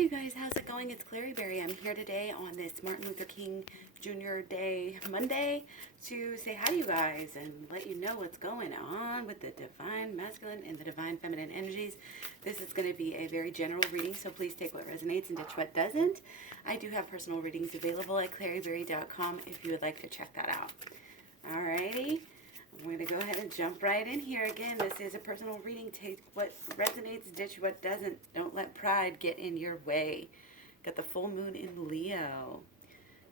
Hey guys, how's it going? It's Clary Berry. I'm here today on this Martin Luther King Jr. Day Monday to say hi to you guys and let you know what's going on with the divine masculine and the divine feminine energies. This is going to be a very general reading, so please take what resonates and ditch what doesn't. I do have personal readings available at claryberry.com if you would like to check that out. Alrighty. I'm going to go ahead and jump right in here. Again, this is a personal reading. Take what resonates, ditch what doesn't. Don't let pride get in your way. Got the full moon in Leo.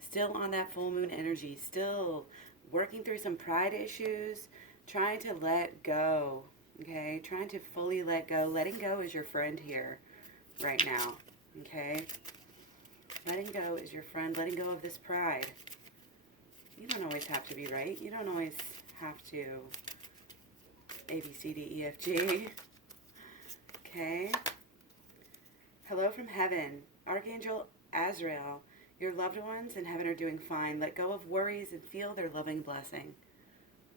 Still on that full moon energy. Still working through some pride issues. Trying to let go. Okay? Trying to fully let go. Letting go is your friend here right now. Okay? Letting go is your friend. Letting go of this pride. You don't always have to be right. You don't always have to A, B, C, D, E, F, G. Okay. Hello from heaven. Archangel Azrael. Your loved ones in heaven are doing fine. Let go of worries and feel their loving blessing.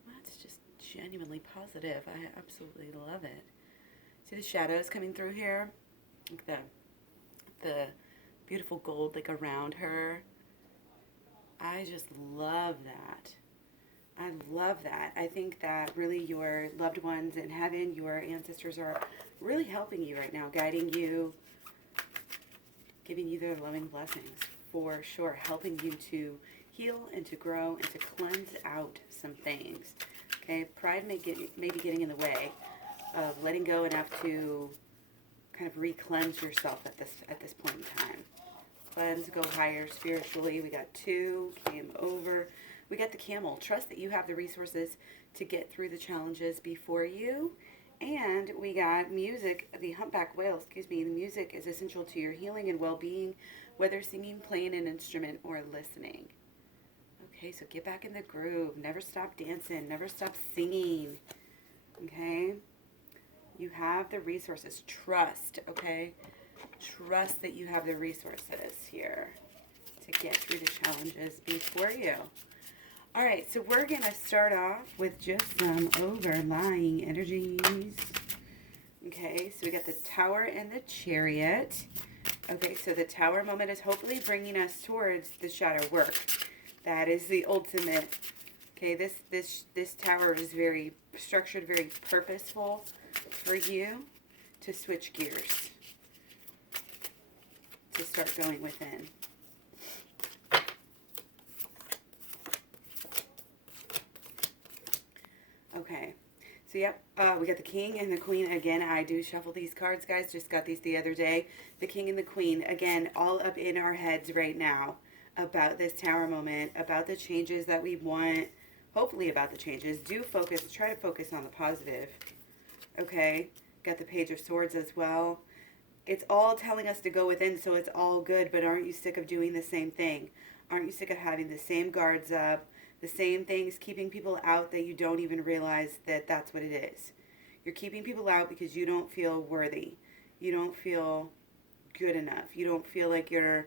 That's just genuinely positive. I absolutely love it. See the shadows coming through here? Like the beautiful gold like around her. I just love that. I love that. I think that really your loved ones in heaven, your ancestors are really helping you right now, guiding you, giving you their loving blessings for sure, helping you to heal and to grow and to cleanse out some things. Okay, pride may be getting in the way of letting go enough to kind of re-cleanse yourself at this point in time. Cleanse, go higher spiritually. We got 2, came over. We got the camel. Trust that you have the resources to get through the challenges before you. And we got music, the humpback whale, the music is essential to your healing and well-being, whether singing, playing an instrument, or listening. Okay, so get back in the groove. Never stop dancing. Never stop singing. Okay? You have the resources. Trust, okay? Trust that you have the resources here to get through the challenges before you. All right, so we're going to start off with just some overlying energies. Okay, so we got the Tower and the Chariot. Okay, so the Tower moment is hopefully bringing us towards the shadow work. That is the ultimate. Okay, this Tower is very structured, very purposeful for you to switch gears, to start going within. Okay, so yep, we got the King and the Queen. Again, I do shuffle these cards, guys. Just got these the other day. The King and the Queen, again, all up in our heads right now about this Tower moment, about the changes that we want, hopefully about the changes. Try to focus on the positive. Okay, got the Page of Swords as well. It's all telling us to go within, so it's all good, but aren't you sick of doing the same thing? Aren't you sick of having the same guards up, the same things, keeping people out that you don't even realize that that's what it is? You're keeping people out because you don't feel worthy. You don't feel good enough. You don't feel like you're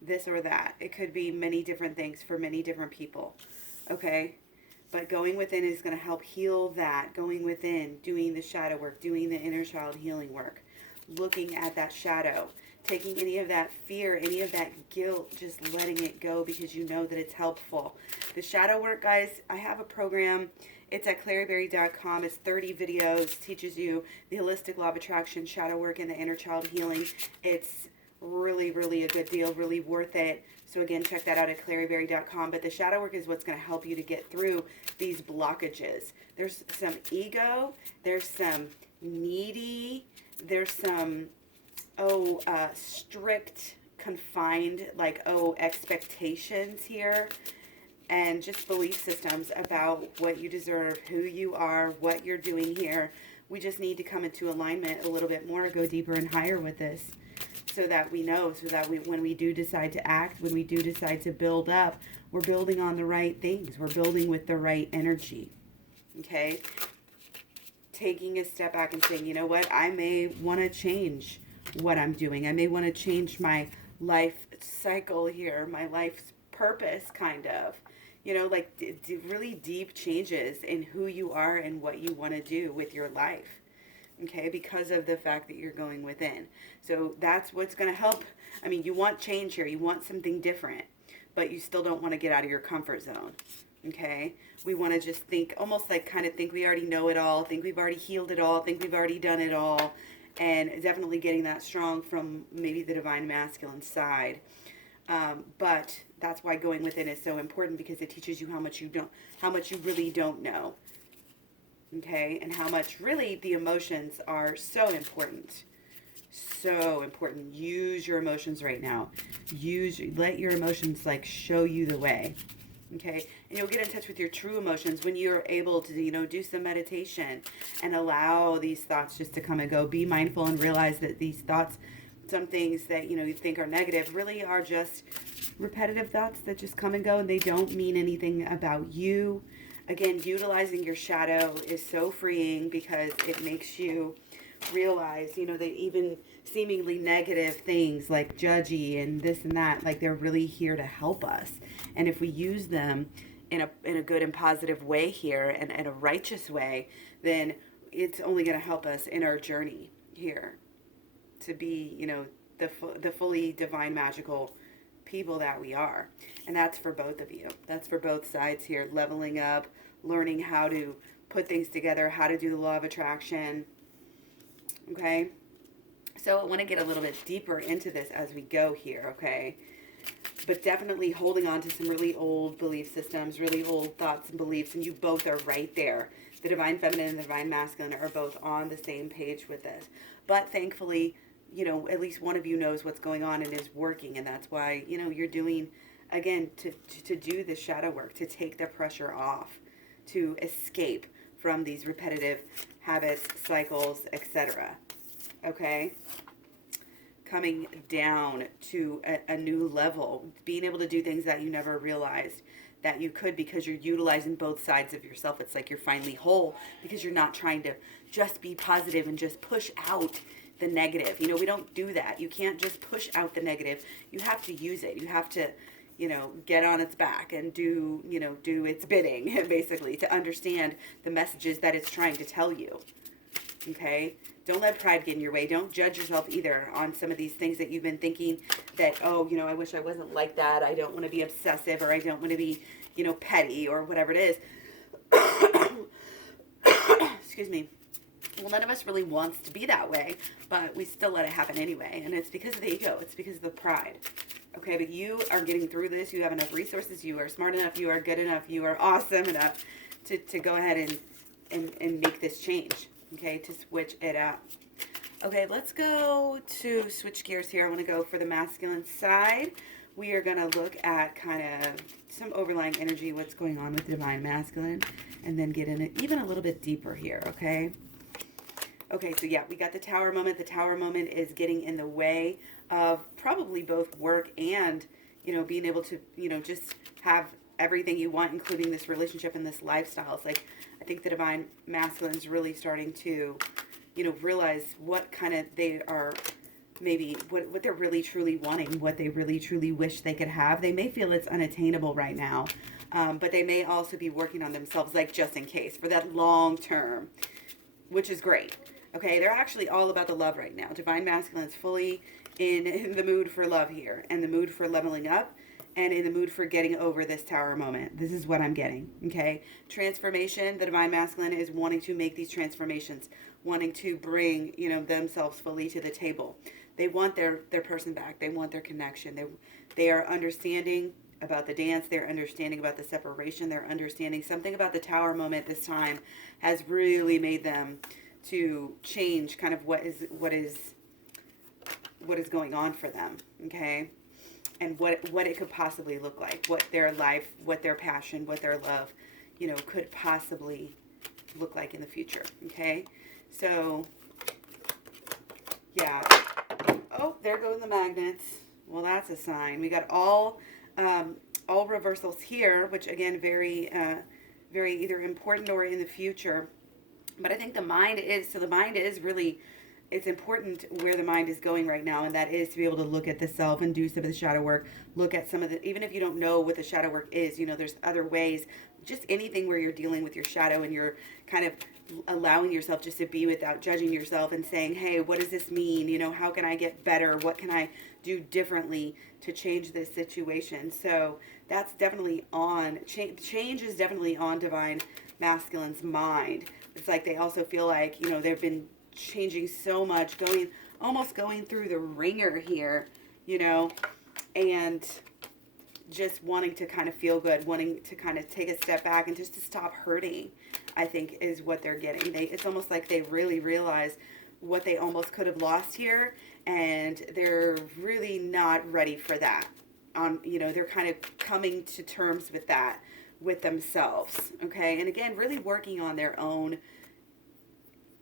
this or that. It could be many different things for many different people, okay? But going within is going to help heal that. Going within, doing the shadow work, doing the inner child healing work. Looking at that shadow, taking any of that fear, any of that guilt, just letting it go because you know that it's helpful. The shadow work, guys, I have a program. It's at claryberry.com. It's 30 videos, teaches you the holistic law of attraction, shadow work, and the inner child healing. It's really, really a good deal, really worth it. So again, check that out at claryberry.com. But the shadow work is what's going to help you to get through these blockages. There's some ego. There's some needy. There's some, strict, confined, expectations here. And just belief systems about what you deserve, who you are, what you're doing here. We just need to come into alignment a little bit more, go deeper and higher with this so that we know, when we do decide to act, when we do decide to build up, we're building on the right things. We're building with the right energy, okay? Taking a step back and saying, you know what, I may want to change what I'm doing. I may want to change my life cycle here, my life's purpose, kind of. You know, really deep changes in who you are and what you want to do with your life. okay, because of the fact that you're going within. So that's what's going to help. I mean, you want change here, you want something different, but you still don't want to get out of your comfort zone, okay? We want to just think, almost like kind of think we already know it all, think we've already healed it all, think we've already done it all, and definitely getting that strong from maybe the divine masculine side. But that's why going within is so important, because it teaches you how much you really don't know. Okay, and how much really the emotions are so important. So important. Use your emotions right now. Let your emotions like show you the way. Okay, and you'll get in touch with your true emotions when you're able to, do some meditation and allow these thoughts just to come and go. Be mindful and realize that these thoughts, some things that you think are negative, really are just repetitive thoughts that just come and go, and they don't mean anything about you. Again, utilizing your shadow is so freeing, because it makes you realize, that even seemingly negative things like judgy and this and that, like they're really here to help us. And if we use them in a good and positive way here, and in a righteous way, then it's only going to help us in our journey here to be, the fully divine, magical people that we are. And that's for both of you. That's for both sides here. Leveling up, learning how to put things together, how to do the law of attraction. Okay? So I want to get a little bit deeper into this as we go here, okay? But definitely holding on to some really old belief systems, really old thoughts and beliefs, and you both are right there. The divine feminine and the divine masculine are both on the same page with this. But thankfully, at least one of you knows what's going on and is working, and that's why, you're doing, again, to do the shadow work, to take the pressure off, to escape from these repetitive habits, cycles, etc. Okay? Coming down to a new level, being able to do things that you never realized that you could, because you're utilizing both sides of yourself. It's like you're finally whole, because you're not trying to just be positive and just push out the negative. We don't do that. You can't just push out the negative. You have to use it. You have to, get on its back and do its bidding, basically, to understand the messages that it's trying to tell you. Okay? Don't let pride get in your way. Don't judge yourself either on some of these things that you've been thinking that, I wish I wasn't like that. I don't want to be obsessive, or I don't want to be, petty, or whatever it is. Excuse me. Well, none of us really wants to be that way, but we still let it happen anyway. And it's because of the ego. It's because of the pride. Okay, but you are getting through this. You have enough resources. You are smart enough. You are good enough. You are awesome enough to go ahead and make this change. Okay, to switch it up. Okay, let's go to switch gears here. I want to go for the masculine side. We are going to look at kind of some overlying energy, what's going on with the divine masculine, and then get in it even a little bit deeper here, okay? Okay, so yeah, we got the tower moment. The tower moment is getting in the way of probably both work and, being able to, just have everything you want, including this relationship and this lifestyle. It's like, I think the divine masculine is really starting to, realize what kind of they are, maybe what they're really truly wanting, what they really truly wish they could have. They may feel it's unattainable right now, but they may also be working on themselves, like just in case, for that long term, which is great. Okay, they're actually all about the love right now. Divine masculine is fully in the mood for love here, and the mood for leveling up, and in the mood for getting over this tower moment. This is what I'm getting, okay? Transformation, the divine masculine is wanting to make these transformations, wanting to bring, themselves fully to the table. They want their person back. They want their connection. They are understanding about the dance. They're understanding about the separation. They're understanding something about the tower moment this time has really made them to change kind of what is going on for them, okay? And what it could possibly look like, what their life, what their passion, what their love, could possibly look like in the future, okay? So, yeah. Oh, there go the magnets. Well, that's a sign. We got all reversals here, which again, very either important or in the future. But I think the mind is really it's important where the mind is going right now, and that is to be able to look at the self and do some of the shadow work. Look at some of the, even if you don't know what the shadow work is, you know, there's other ways, just anything where you're dealing with your shadow and you're kind of allowing yourself just to be without judging yourself and saying, hey, what does this mean? You know, how can I get better? What can I do differently to change this situation? So that's definitely on, change is definitely on Divine Masculine's mind. It's like they also feel like, you know, they've been changing so much, almost going through the ringer here, you know, and just wanting to kind of feel good, wanting to kind of take a step back and just to stop hurting, I think is what they're getting. It's almost like they really realize what they almost could have lost here, and they're really not ready for that. You know, they're kind of coming to terms with that with themselves, okay? And again, really working on their own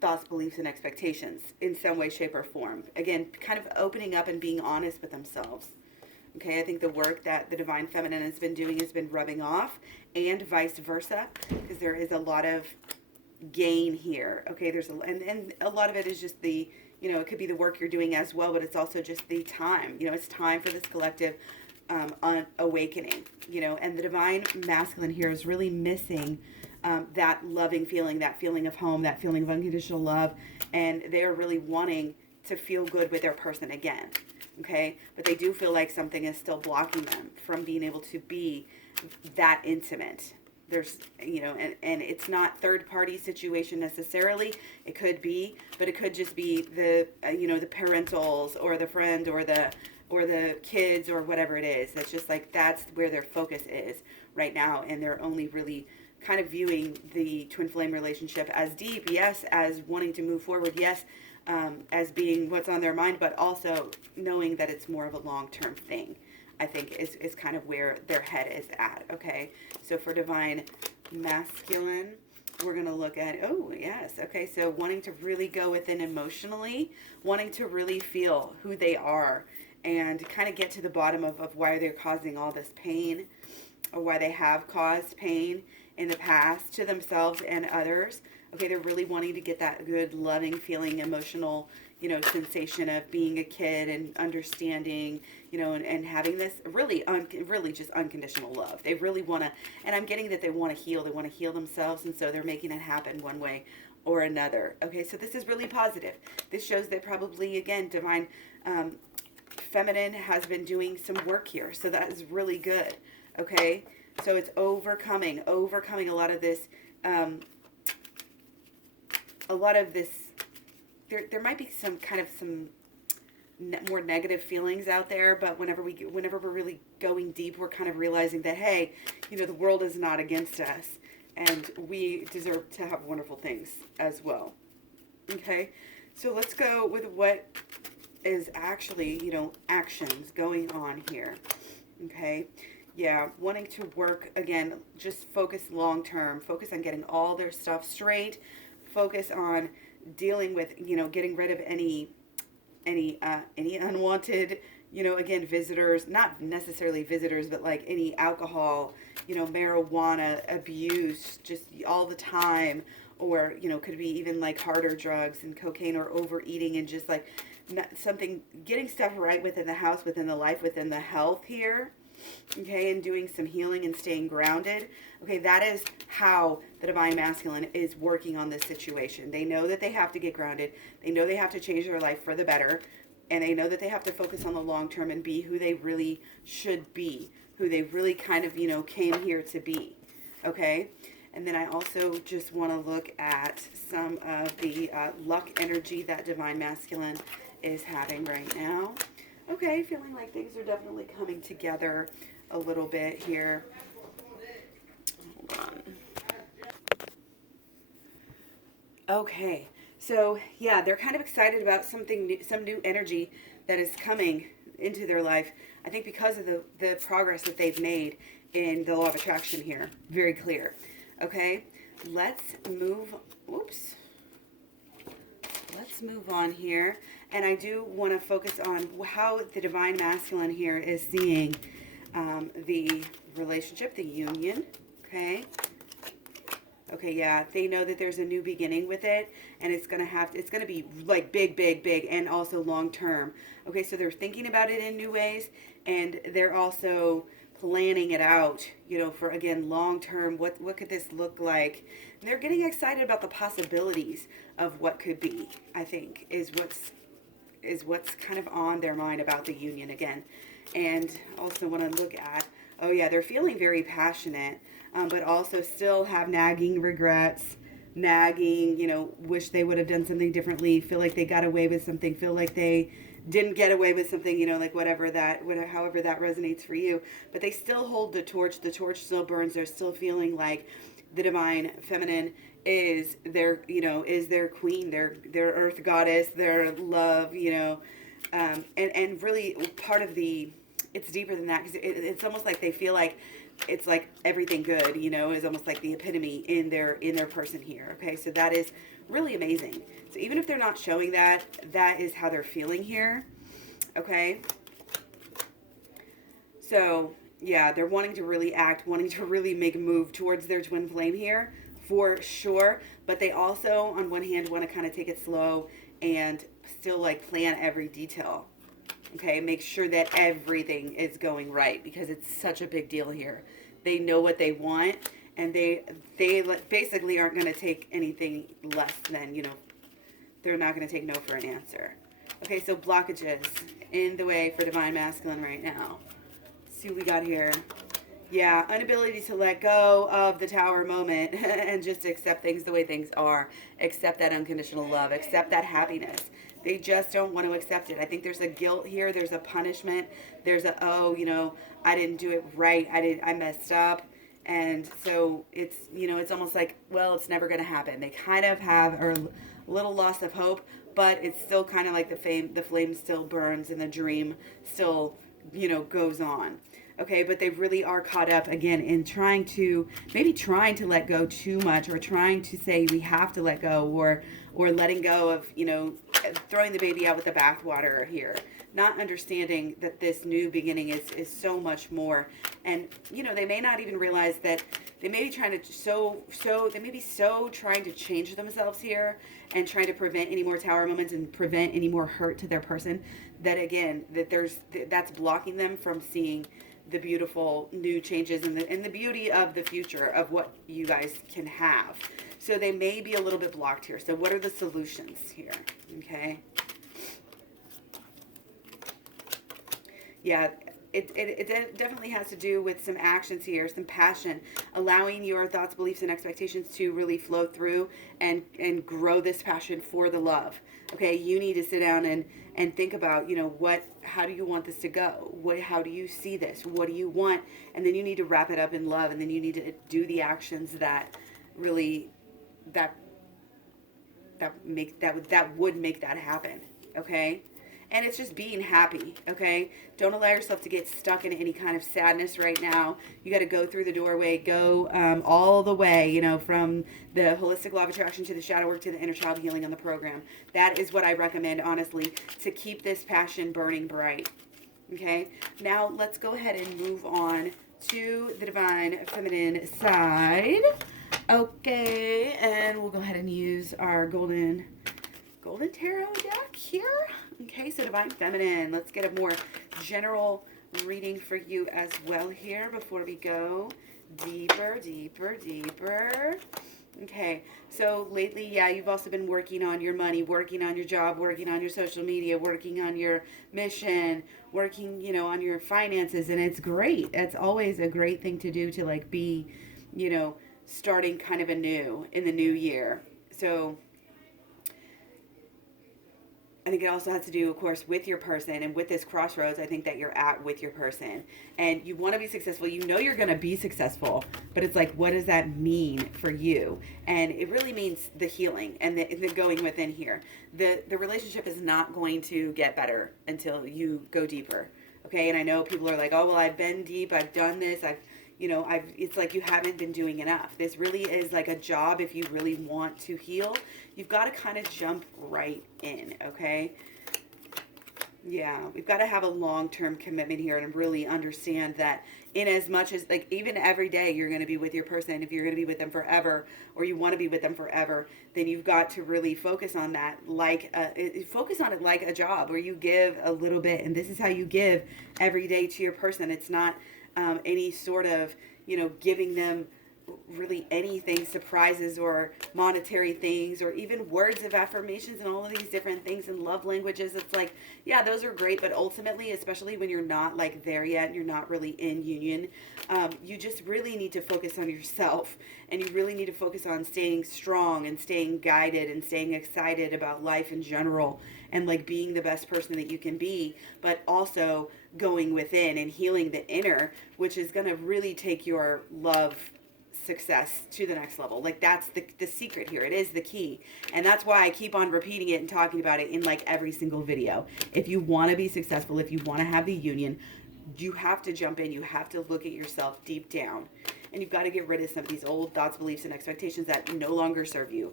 thoughts, beliefs, and expectations in some way, shape, or form. Again, kind of opening up and being honest with themselves. Okay, I think the work that the Divine Feminine has been doing has been rubbing off, and vice versa, because there is a lot of gain here. Okay, there's and a lot of it is just the, you know, it could be the work you're doing as well, but it's also just the time. You know, it's time for this collective awakening. You know, and the Divine Masculine here is really missing that loving feeling, that feeling of home, that feeling of unconditional love, and they're really wanting to feel good with their person again, okay? But they do feel like something is still blocking them from being able to be that intimate. There's, you know, and it's not third-party situation necessarily. It could be, but it could just be the, you know, the parentals or the friend or the kids or whatever it is. That's just like, that's where their focus is right now, and they're only really kind of viewing the twin flame relationship as deep, yes, as wanting to move forward, yes, as being what's on their mind, but also knowing that it's more of a long-term thing, I think is kind of where their head is at, okay? So for Divine Masculine, we're going to look at, oh, yes, okay, so wanting to really go within emotionally, wanting to really feel who they are and kind of get to the bottom of why they're causing all this pain, or why they have caused pain in the past to themselves and others. Okay, they're really wanting to get that good, loving, feeling, emotional, you know, sensation of being a kid and understanding, you know, and having this really just unconditional love. They really want to, and I'm getting that they want to heal. They want to heal themselves, and so they're making it happen one way or another. Okay, so this is really positive. This shows that probably, again, Divine Feminine has been doing some work here, so that is really good. Okay, so it's overcoming a lot of this, there might be some more negative feelings out there, but whenever we're really going deep, we're kind of realizing that, hey, you know, the world is not against us, and we deserve to have wonderful things as well. Okay, so let's go with what is actually, you know, actions going on here. Okay. Yeah, wanting to work, again, just focus long term, focus on getting all their stuff straight, focus on dealing with, you know, getting rid of any unwanted, you know, again, visitors, not necessarily visitors, but like any alcohol, you know, marijuana abuse just all the time, or, you know, could be even like harder drugs and cocaine or overeating and just like something, getting stuff right within the house, within the life, within the health here. Okay, and doing some healing and staying grounded. Okay, that is how the Divine Masculine is working on this situation. They know that they have to get grounded. They know they have to change their life for the better. And they know that they have to focus on the long term and be who they really should be. Who they really kind of, you know, came here to be. Okay? And then I also just want to look at some of the luck energy that Divine Masculine is having right now. Okay, feeling like things are definitely coming together a little bit here. Hold on. Okay, so yeah, they're kind of excited about something new, some new energy that is coming into their life. I think because of the progress that they've made in the law of attraction here. Very clear. Okay, let's move on here. And I do want to focus on how the Divine Masculine here is seeing the relationship, the union, okay? Okay, yeah, they know that there's a new beginning with it, and it's gonna be like big, big, big, and also long term. Okay, so they're thinking about it in new ways, and they're also planning it out, for again long term. What could this look like? And they're getting excited about the possibilities of what could be. I think is what's kind of on their mind about the union again, and also want to look at. Oh yeah, they're feeling very passionate, but also still have nagging regrets, nagging, wish they would have done something differently, feel like they got away with something, feel like they didn't get away with something, like however that resonates for you. But they still hold the torch. The torch still burns. They're still feeling like the divine feminine is their queen, their earth goddess, their love, and really part of it's deeper than that, because it's almost like they feel like it's like everything good, is almost like the epitome in their person here. Okay, so that is really amazing. So even if they're not showing that, that is how they're feeling here. Okay, so yeah, they're wanting to really act, wanting to really make a move towards their twin flame here, for sure. But they also, on one hand, want to kind of take it slow and still like plan every detail. Okay, make sure that everything is going right, because it's such a big deal here. They know what they want, and they basically aren't going to take anything less than, they're not going to take no for an answer. Okay, so blockages in the way for divine masculine right now. Let's see what we got here. Yeah, inability to let go of the tower moment and just accept things the way things are. Accept that unconditional love. Accept that happiness. They just don't want to accept it. I think there's a guilt here. There's a punishment. There's I didn't do it right. I messed up. And so it's almost like, well, it's never going to happen. They kind of have a little loss of hope, but it's still kind of like the flame still burns and the dream still, goes on. Okay, but they really are caught up again in trying to let go too much, or trying to say we have to let go, or letting go of, throwing the baby out with the bathwater here, not understanding that this new beginning is so much more. And they may not even realize that they may be trying to they may be so trying to change themselves here, and trying to prevent any more tower moments and prevent any more hurt to their person, that again that's blocking them from seeing the beautiful new changes and the beauty of the future of what you guys can have. So they may be a little bit blocked here. So what are the solutions here? Okay. Yeah, it definitely has to do with some actions here, some passion, allowing your thoughts, beliefs, and expectations to really flow through and grow this passion for the love. Okay, you need to sit down and think about, how do you want this to go? How do you see this? What do you want? And then you need to wrap it up in love, and then you need to do the actions that really that would make that happen. Okay. And it's just being happy, okay? Don't allow yourself to get stuck in any kind of sadness right now. You got to go through the doorway, go all the way, from the holistic law of attraction to the shadow work to the inner child healing on the program. That is what I recommend, honestly, to keep this passion burning bright, okay? Now, let's go ahead and move on to the divine feminine side. Okay, and we'll go ahead and use our golden tarot deck here. Okay, so divine feminine, let's get a more general reading for you as well here before we go deeper. Okay, so lately, yeah, you've also been working on your money, working on your job, working on your social media, working on your mission, working, on your finances, and it's great. It's always a great thing to do, to like be, starting kind of anew in the new year. So I think it also has to do, of course, with your person, and with this crossroads, I think that you're at with your person, and you want to be successful. You're going to be successful, but it's like, what does that mean for you? And it really means the healing and the going within here. The relationship is not going to get better until you go deeper. Okay. And I know people are like, oh, well, I've been deep. I've done this. It's like you haven't been doing enough. This really is like a job. If you really want to heal, you've got to kind of jump right in, okay? Yeah, we've got to have a long-term commitment here and really understand that in as much as like even every day you're going to be with your person, if you're going to be with them forever or you want to be with them forever, then you've got to really focus on that focus on it like a job where you give a little bit, and this is how you give every day to your person. It's not any sort of, giving them really anything, surprises or monetary things or even words of affirmations and all of these different things and love languages. It's like, yeah, those are great, but ultimately, especially when you're not like there yet and you're not really in union, you just really need to focus on yourself, and you really need to focus on staying strong and staying guided and staying excited about life in general and like being the best person that you can be, but also going within and healing the inner, which is going to really take your love success to the next level. Like that's the secret here. It is the key. And that's why I keep on repeating it and talking about it in like every single video. If you want to be successful, if you want to have the union, you have to jump in. You have to look at yourself deep down. And you've got to get rid of some of these old thoughts, beliefs, and expectations that no longer serve you.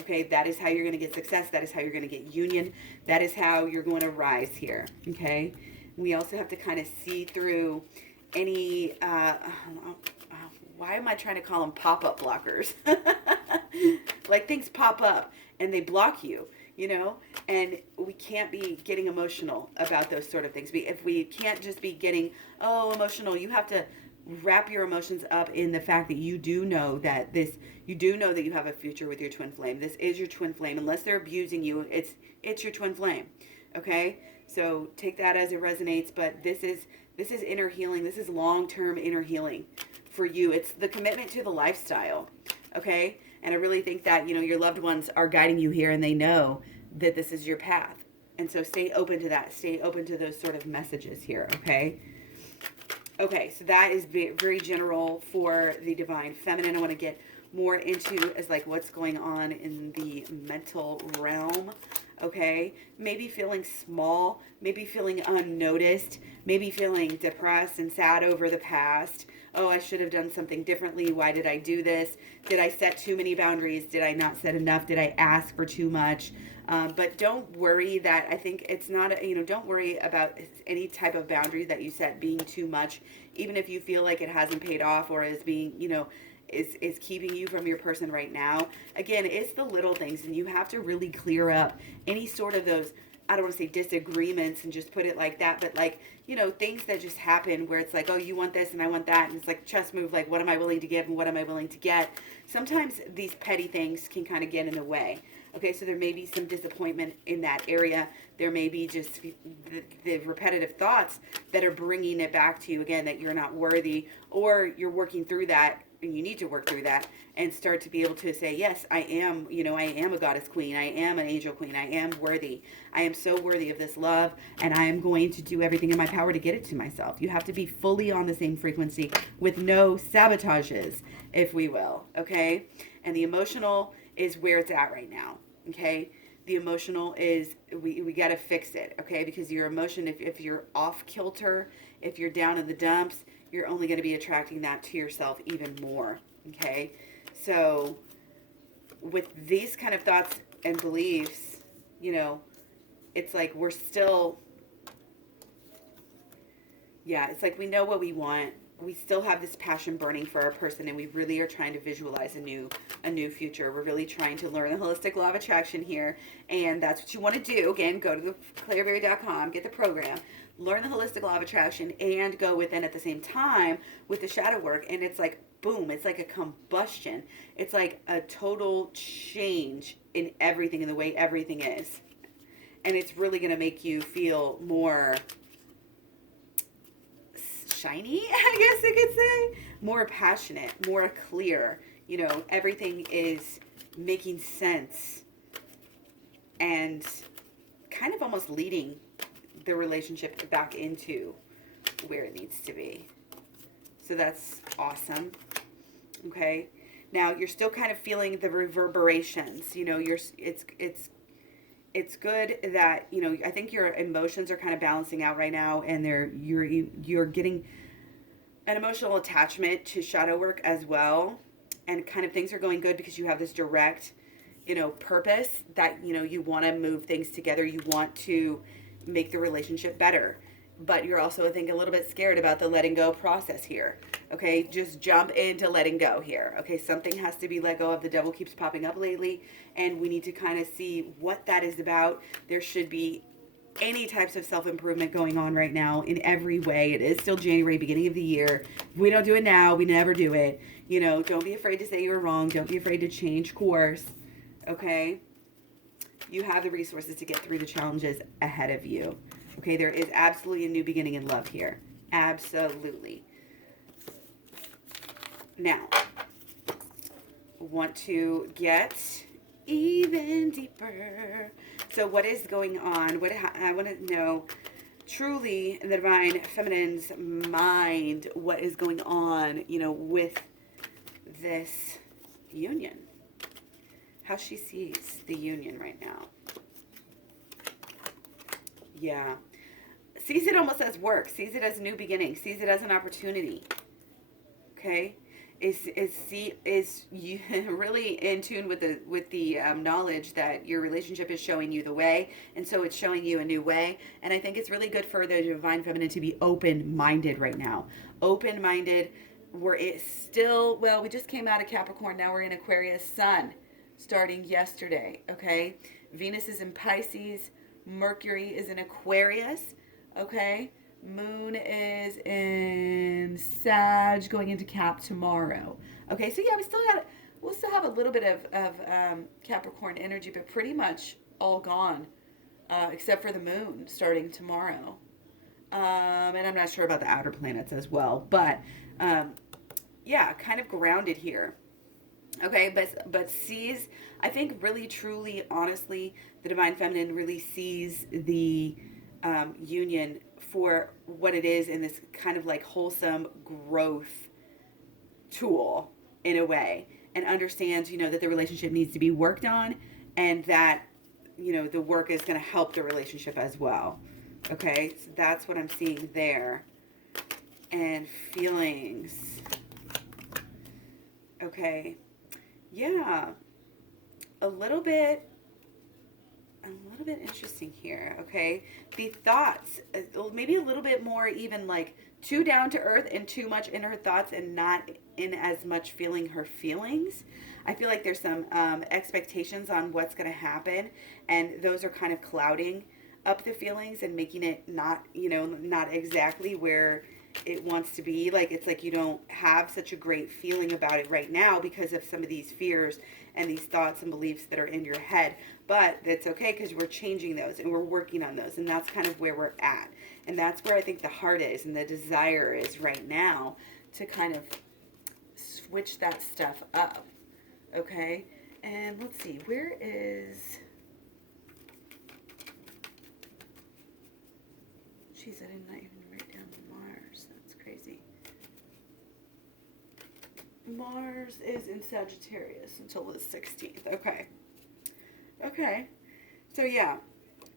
Okay, that is how you're going to get success. That is how you're going to get union. That is how you're going to rise here. Okay, we also have to kind of see through any why am I trying to call them pop-up blockers? Like things pop up and they block you, and we can't be getting emotional about those sort of things. If we can't just be getting, emotional, you have to wrap your emotions up in the fact that you do know that you have a future with your twin flame. This is your twin flame. Unless they're abusing you, it's your twin flame. Okay? So take that as it resonates, but this is inner healing. This is long-term inner healing for you. It's the commitment to the lifestyle. Okay? And I really think that, your loved ones are guiding you here and they know that this is your path. And so stay open to that. Stay open to those sort of messages here. Okay? Okay, so that is very general for the divine feminine. I want to get more into as like what's going on in the mental realm. Okay, maybe feeling small, maybe feeling unnoticed, maybe feeling depressed and sad over the past. Oh, I should have done something differently. Why did I do this? Did I set too many boundaries? Did I not set enough? Did I ask for too much? But don't worry that, I think it's not, don't worry about any type of boundary that you set being too much, even if you feel like it hasn't paid off or is being, is keeping you from your person right now. Again, it's the little things, and you have to really clear up any sort of those, I don't want to say disagreements and just put it like that, but like, things that just happen where it's like, oh, you want this and I want that. And it's like chess move, like what am I willing to give and what am I willing to get? Sometimes these petty things can kind of get in the way. Okay, so there may be some disappointment in that area. There may be just the repetitive thoughts that are bringing it back to you again, that you're not worthy, or you're working through that, and you need to work through that and start to be able to say, yes, I am, I am a goddess queen. I am an angel queen. I am worthy. I am so worthy of this love, and I am going to do everything in my power to get it to myself. You have to be fully on the same frequency with no sabotages, if we will, okay? And the emotional is where it's at right now. Okay, the emotional is we got to fix it. Okay, because your emotion, if you're off kilter, if you're down in the dumps, you're only going to be attracting that to yourself even more. Okay, so with these kind of thoughts and beliefs, it's like we're still, it's like we know what we want. We still have this passion burning for our person, and we really are trying to visualize a new future. We're really trying to learn the holistic law of attraction here, and that's what you want to do. Again, go to the clairberry.com, get the program, learn the holistic law of attraction, and go within at the same time with the shadow work. And it's like boom, it's like a combustion. It's like a total change in everything, in the way everything is, and it's really going to make you feel more shiny, I guess I could say, more passionate, more clear. Everything is making sense and kind of almost leading the relationship back into where it needs to be. So that's awesome. Okay. Now you're still kind of feeling the reverberations. It's good that, I think your emotions are kind of balancing out right now, and you're getting an emotional attachment to shadow work as well, and kind of things are going good because you have this direct, purpose that, you want to move things together. You want to make the relationship better. But you're also, I think, a little bit scared about the letting go process here. Okay, just jump into letting go here. Okay, something has to be let go of. The devil keeps popping up lately, and we need to kind of see what that is about. There should be any types of self-improvement going on right now in every way. It is still January, beginning of the year. If we don't do it now, we never do it. You know, don't be afraid to say you're wrong. Don't be afraid to change course. Okay? You have the resources to get through the challenges ahead of you. Okay, there is absolutely a new beginning in love here. Absolutely. Now, want to get even deeper. So what is going on? I want to know truly in the divine feminine's mind, what is going on, you know, with this union. How she sees the union right now. Yeah. Sees it almost as work. Sees it as a new beginning. Sees it as an opportunity. Okay? Is you really in tune with the knowledge that your relationship is showing you the way, and so it's showing you a new way. And I think it's really good for the divine feminine to be open-minded right now. Open-minded. We just came out of Capricorn. Now we're in Aquarius Sun, starting yesterday. Okay, Venus is in Pisces. Mercury is in Aquarius. Okay. Moon is in Sag, going into Cap tomorrow. Okay, so yeah, we'll still have a little bit of Capricorn energy, but pretty much all gone, except for the Moon starting tomorrow. And I'm not sure about the outer planets as well, but yeah, kind of grounded here. Okay, but sees, I think really, truly, honestly, the divine feminine really sees the union for what it is in this kind of like wholesome growth tool in a way, and understands, you know, that the relationship needs to be worked on, and that, you know, the work is going to help the relationship as well. Okay, so that's what I'm seeing there. And feelings. Okay, yeah, a little bit interesting here. Okay, the thoughts, maybe a little bit more even like too down to earth and too much in her thoughts and not in as much feeling her feelings. I feel like there's some expectations on what's going to happen, and those are kind of clouding up the feelings and making it not, you know, not exactly where it wants to be. Like, it's like you don't have such a great feeling about it right now because of some of these fears and these thoughts and beliefs that are in your head. But that's okay, because we're changing those and we're working on those, and that's kind of where we're at. And that's where I think the heart is and the desire is right now, to kind of switch that stuff up. Okay, and let's see, where is... Jeez, I did not even write down Mars. That's crazy. Mars is in Sagittarius until the 16th. Okay. Okay. So yeah,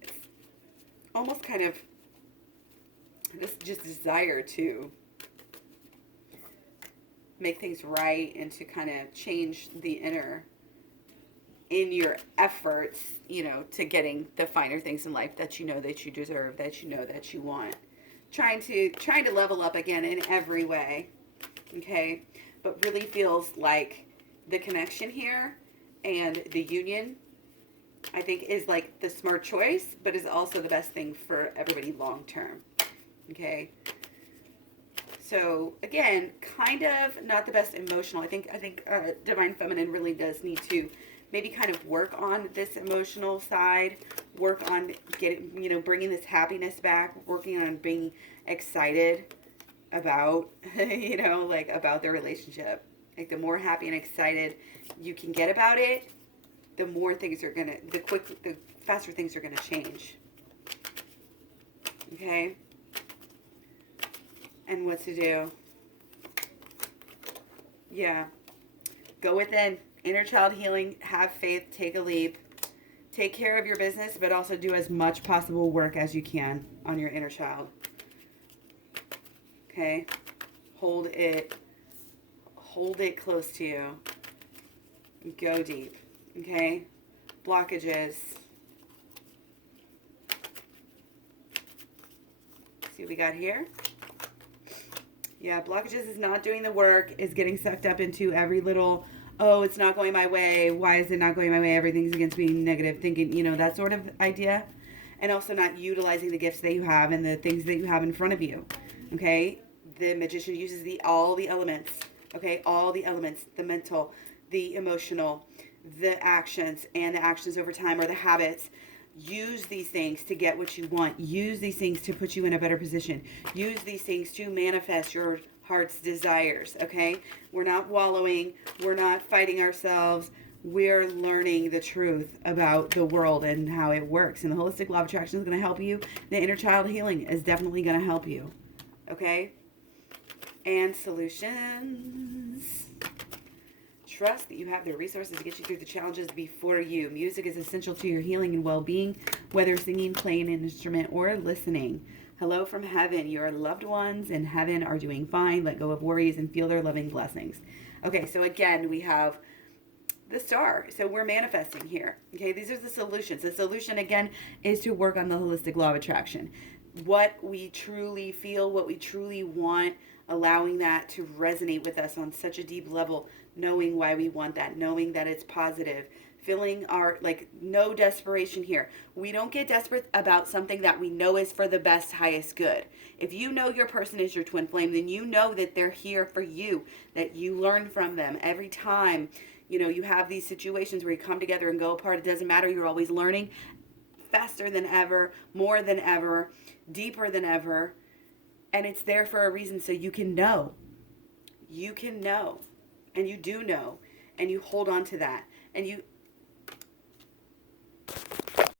it's almost kind of this just desire to make things right and to kind of change the inner in your efforts, you know, to getting the finer things in life that you know that you deserve, that you know that you want. Trying to level up again in every way. Okay? But really feels like the connection here and the union, I think, is like the smart choice, but is also the best thing for everybody long term. Okay? So again, kind of not the best emotional. I think Divine Feminine really does need to maybe kind of work on this emotional side, work on getting, you know, bringing this happiness back, working on being excited about, you know, like about their relationship. Like the more happy and excited you can get about it, the more things are gonna, the faster things are gonna change. Okay? And what to do. Yeah. Go within. Inner child healing. Have faith. Take a leap. Take care of your business, but also do as much possible work as you can on your inner child. Okay? Hold it close to you. Go deep. Okay? Blockages. See what we got here? Yeah, blockages is not doing the work, is getting sucked up into every little, oh, it's not going my way. Why is it not going my way? Everything's against me, negative thinking, you know, that sort of idea. And also not utilizing the gifts that you have and the things that you have in front of you. Okay? The magician uses all the elements. Okay? All the elements. The mental, the emotional, the actions, and the actions over time, or the habits. Use these things to get what you want. Use these things to put you in a better position. Use these things to manifest your heart's desires, okay? We're not wallowing. We're not fighting ourselves. We're learning the truth about the world and how it works. And the holistic law of attraction is going to help you. The inner child healing is definitely going to help you, okay? And solutions. Trust that you have the resources to get you through the challenges before you. Music is essential to your healing and well-being, whether singing, playing an instrument, or listening. Hello from heaven. Your loved ones in heaven are doing fine. Let go of worries and feel their loving blessings. Okay, so again, we have the star. So we're manifesting here. Okay, these are the solutions. The solution, again, is to work on the holistic law of attraction. What we truly feel, what we truly want, allowing that to resonate with us on such a deep level, knowing why we want that, knowing that it's positive, feeling our, like, no desperation here. We don't get desperate about something that we know is for the best, highest good. If you know your person is your twin flame, then you know that they're here for you, that you learn from them every time. You know, you have these situations where you come together and go apart. It doesn't matter. You're always learning faster than ever, more than ever, deeper than ever. And it's there for a reason, so you can know. You can know. And you do know. And you hold on to that. And you